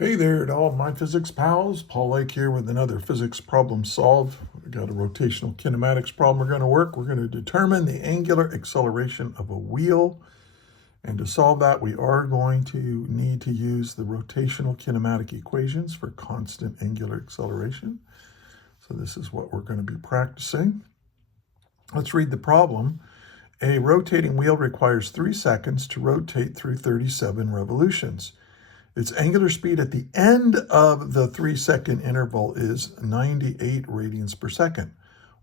Hey there to all my physics pals. Paul Lake here with another physics problem solved. We got a rotational kinematics problem we're going to work. We're going to determine the angular acceleration of a wheel. And to solve that, we are going to need to use the rotational kinematic equations for constant angular acceleration. So this is what we're going to be practicing. Let's read the problem. A rotating wheel requires 3 seconds to rotate through 37 revolutions. Its angular speed at the end of the 3-second interval is 98 radians per second.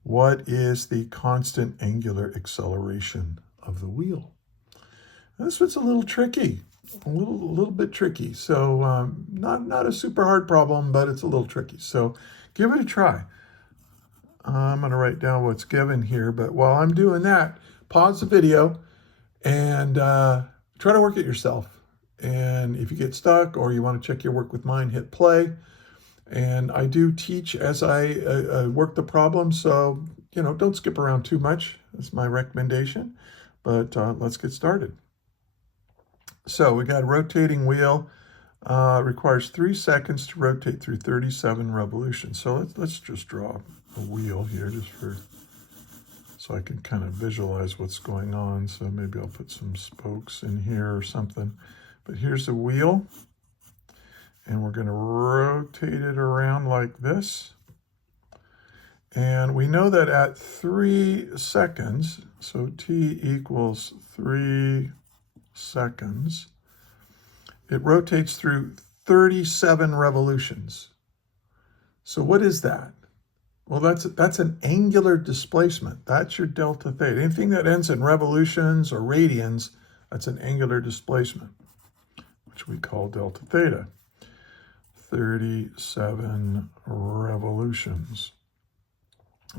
What is the constant angular acceleration of the wheel? This one's a little tricky, a little bit tricky. So not a super hard problem, but it's a little tricky. So give it a try. I'm going to write down what's given here, but while I'm doing that, pause the video and try to work it yourself. And if you get stuck or you want to check your work with mine, hit play. And I do teach as I work the problem, so don't skip around too much. That's my recommendation. But let's get started. So we got a rotating wheel. Requires 3 seconds to rotate through 37 revolutions. So let's just draw a wheel here so I can kind of visualize what's going on. So maybe I'll put some spokes in here or something. But here's the wheel, and we're going to rotate it around like this. And we know that at 3 seconds, so t equals 3 seconds, it rotates through 37 revolutions. So what is that? Well, that's an angular displacement. That's your delta theta. Anything that ends in revolutions or radians, that's an angular displacement, which we call delta theta. 37 revolutions.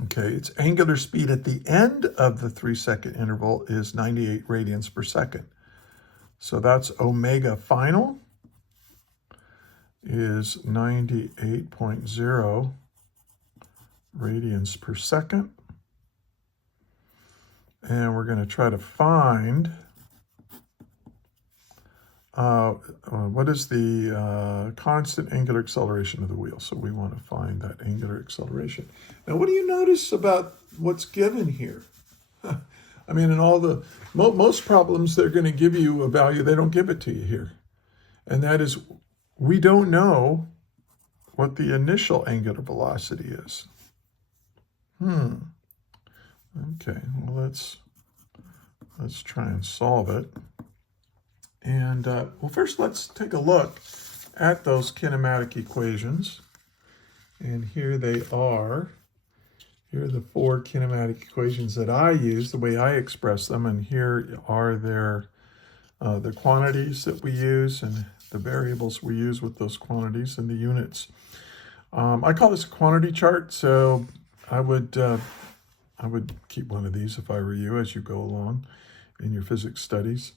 Okay, its angular speed at the end of the 3-second interval is 98 radians per second. So that's omega final is 98.0 radians per second. And we're going to try to find what is the constant angular acceleration of the wheel. So we want to find that angular acceleration. Now, what do you notice about what's given here? I mean, in all the most problems, they're going to give you a value. They don't give it to you here. And that is, we don't know what the initial angular velocity is. Okay, well, let's try and solve it. And well, first let's take a look at those kinematic equations. And here they are. Here are the 4 kinematic equations that I use, the way I express them. And here are the quantities that we use and the variables we use with those quantities and the units. I call this a quantity chart, so I would keep one of these if I were you as you go along in your physics studies.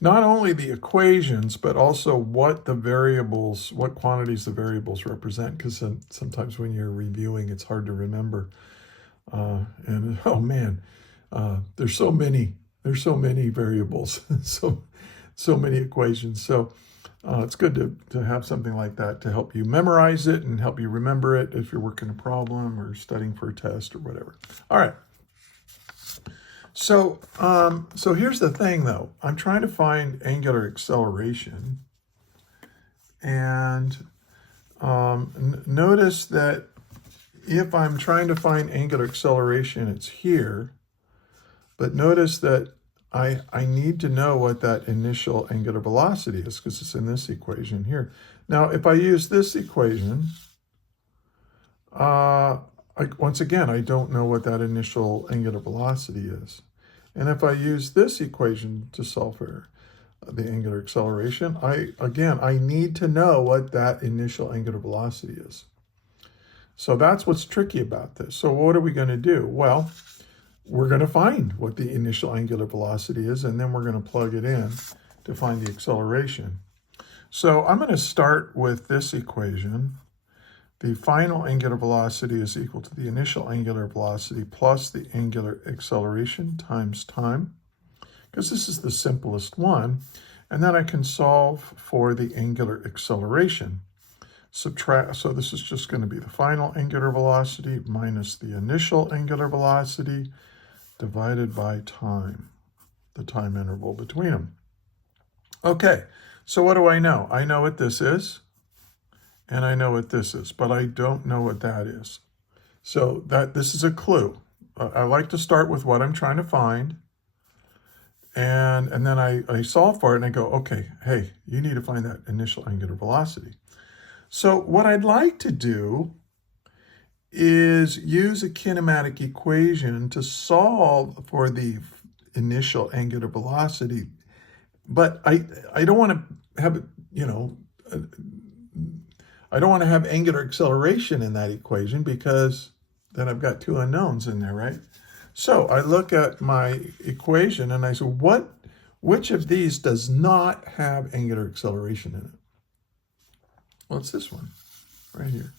Not only the equations, but also what the variables, what quantities the variables represent, because sometimes when you're reviewing, it's hard to remember. And oh man, there's so many variables, so many equations. So it's good to have something like that to help you memorize it and help you remember it if you're working a problem or studying for a test or whatever. All right. So here's the thing, though. I'm trying to find angular acceleration, and notice that if I'm trying to find angular acceleration, it's here. But notice that I need to know what that initial angular velocity is because it's in this equation here. Now, if I use this equation, once again, I don't know what that initial angular velocity is. And if I use this equation to solve for the angular acceleration, I need to know what that initial angular velocity is. So that's what's tricky about this. So what are we going to do? Well, we're going to find what the initial angular velocity is, and then we're going to plug it in to find the acceleration. So I'm going to start with this equation. The final angular velocity is equal to the initial angular velocity plus the angular acceleration times time, because this is the simplest one. And then I can solve for the angular acceleration. Subtract, so this is just going to be the final angular velocity minus the initial angular velocity divided by time, the time interval between them. Okay, so what do I know? I know what this is, and I know what this is, but I don't know what that is. So this is a clue. I like to start with what I'm trying to find, and then I solve for it, and I go, okay, hey, you need to find that initial angular velocity. So what I'd like to do is use a kinematic equation to solve for the initial angular velocity, but I don't want to have, I don't want to have angular acceleration in that equation, because then I've got two unknowns in there, right? So I look at my equation and I say, which of these does not have angular acceleration in it? Well, it's this one right here.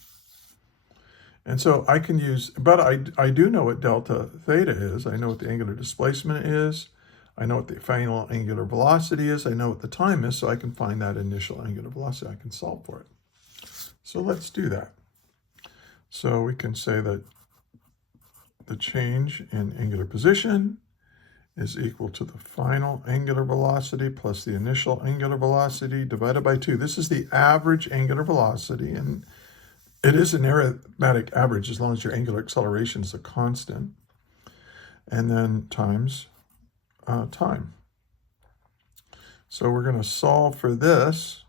And so I can use, but I do know what delta theta is. I know what the angular displacement is. I know what the final angular velocity is. I know what the time is, so I can find that initial angular velocity. I can solve for it. So let's do that. So we can say that the change in angular position is equal to the final angular velocity plus the initial angular velocity divided by 2. This is the average angular velocity, and it is an arithmetic average as long as your angular acceleration is a constant. And then times time. So we're going to solve for this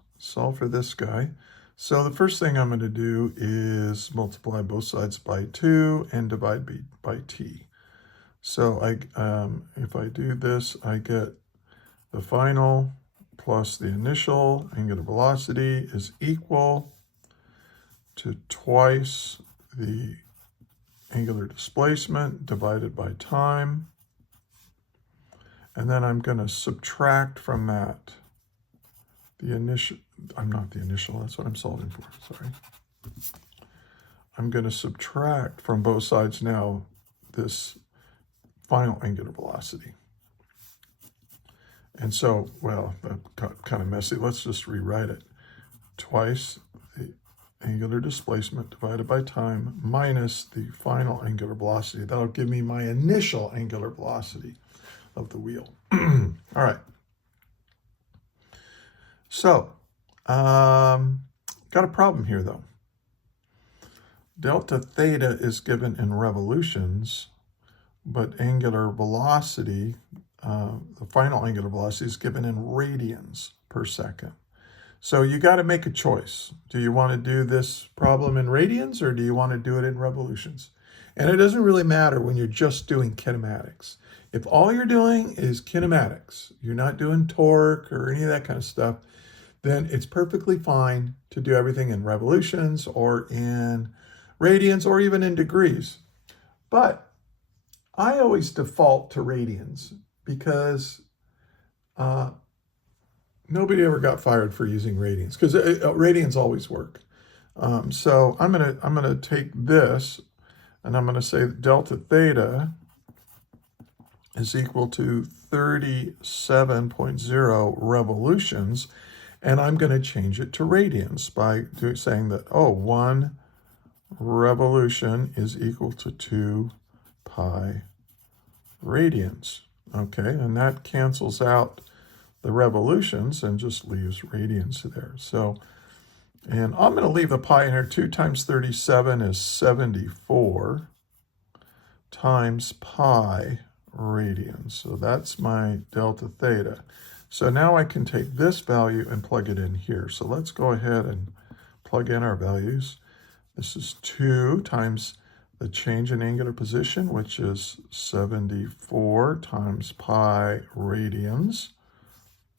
guy. So the first thing I'm going to do is multiply both sides by 2 and divide by t. So if I do this, I get the final plus the initial angular velocity is equal to twice the angular displacement divided by time. And then I'm going to subtract from that the initial, that's what I'm solving for, sorry. I'm going to subtract from both sides now this final angular velocity. And so, well, that got kind of messy. Let's just rewrite it. Twice the angular displacement divided by time minus the final angular velocity. That'll give me my initial angular velocity of the wheel. All right. So, got a problem here, though. Delta theta is given in revolutions, but angular velocity, the final angular velocity, is given in radians per second. So you got to make a choice. Do you want to do this problem in radians, or do you want to do it in revolutions? And it doesn't really matter when you're just doing kinematics. If all you're doing is kinematics, you're not doing torque or any of that kind of stuff, then it's perfectly fine to do everything in revolutions or in radians or even in degrees. But I always default to radians because nobody ever got fired for using radians, because radians always work. So I'm gonna take this and I'm gonna say delta theta is equal to 37.0 revolutions, and I'm going to change it to radians by saying that, 1 revolution is equal to 2 pi radians. Okay, and that cancels out the revolutions and just leaves radians there. So, and I'm going to leave the pi in here. 2 times 37 is 74 times pi radians. So that's my delta theta. So now I can take this value and plug it in here. So let's go ahead and plug in our values. This is 2 times the change in angular position, which is 74 times pi radians.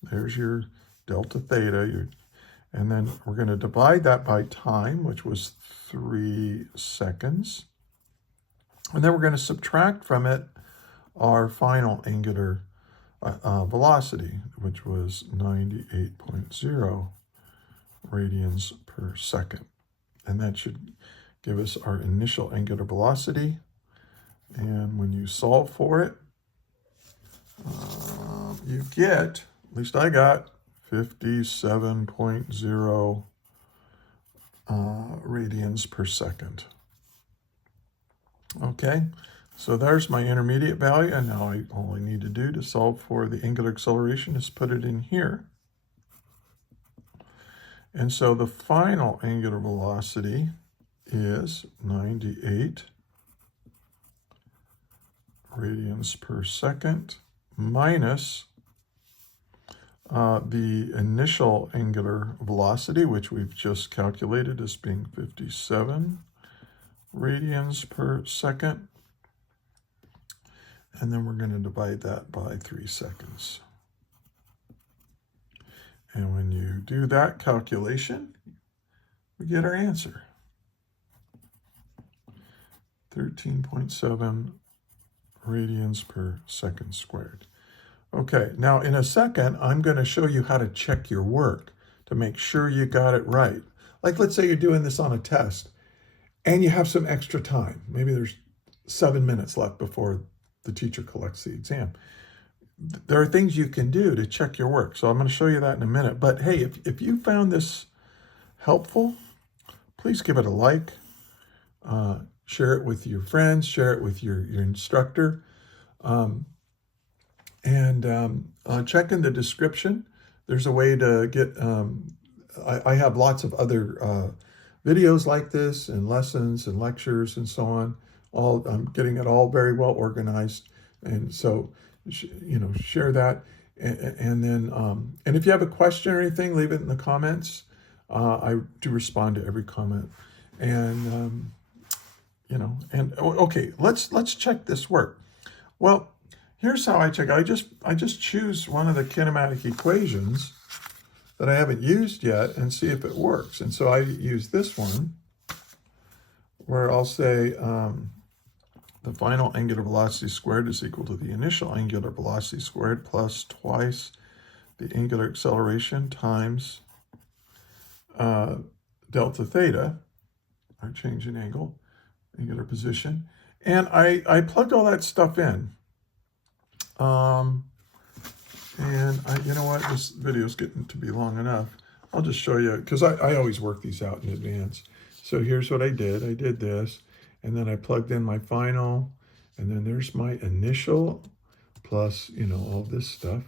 There's your delta theta. And then we're going to divide that by time, which was 3 seconds. And then we're going to subtract from it our final angular velocity, which was 98.0 radians per second. And that should give us our initial angular velocity. And when you solve for it, you get, at least I got, 57.0 radians per second. Okay, so there's my intermediate value, and now all I need to do to solve for the angular acceleration is put it in here. And so the final angular velocity is 98 radians per second minus the initial angular velocity, which we've just calculated as being 57 radians per second. And then we're going to divide that by 3 seconds. And when you do that calculation, we get our answer. 13.7 radians per second squared. Okay, now in a second, I'm going to show you how to check your work to make sure you got it right. Like, let's say you're doing this on a test and you have some extra time. Maybe there's 7 minutes left before the teacher collects the exam. There are things you can do to check your work. So I'm going to show you that in a minute. But hey, if you found this helpful, please give it a like, share it with your friends, share it with your instructor, check in the description. There's a way to get, I have lots of other videos like this and lessons and lectures and so on. I'm getting it all very well organized. And so, share that. And then if you have a question or anything, leave it in the comments. I do respond to every comment. And, okay, let's check this work. Well, here's how I check. I just choose one of the kinematic equations that I haven't used yet and see if it works. And so I use this one where I'll say the final angular velocity squared is equal to the initial angular velocity squared plus twice the angular acceleration times delta theta, our change in angle, angular position. And I plugged all that stuff in. You know what, this video is getting to be long enough. I'll just show you, because I always work these out in advance. So here's what I did. I did this, and then I plugged in my final, and then there's my initial plus, all this stuff.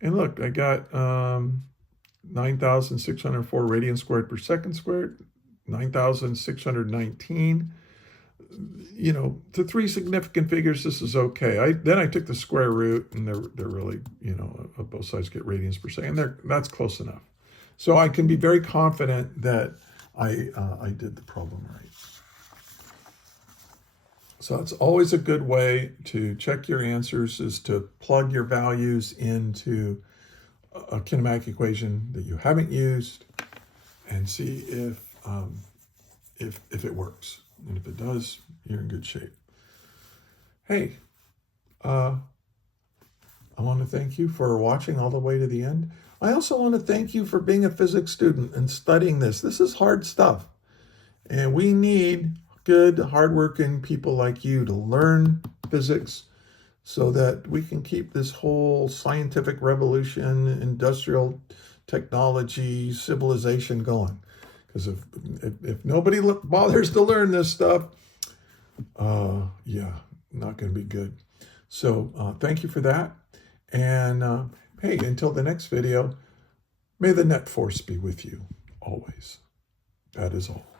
And look, I got 9,604 radians squared per second squared, 9,619. To 3 significant figures, this is okay. Then I took the square root, and they're really, both sides get radians per second. That's close enough. So I can be very confident that I did the problem right. So it's always a good way to check your answers, is to plug your values into a kinematic equation that you haven't used and see if it works. And if it does, you're in good shape. Hey, I want to thank you for watching all the way to the end. I also want to thank you for being a physics student and studying this. This is hard stuff. And we need good, hardworking people like you to learn physics so that we can keep this whole scientific revolution, industrial technology, civilization going. Because if nobody bothers to learn this stuff, yeah, not going to be good. So thank you for that. And hey, until the next video, may the net force be with you always. That is all.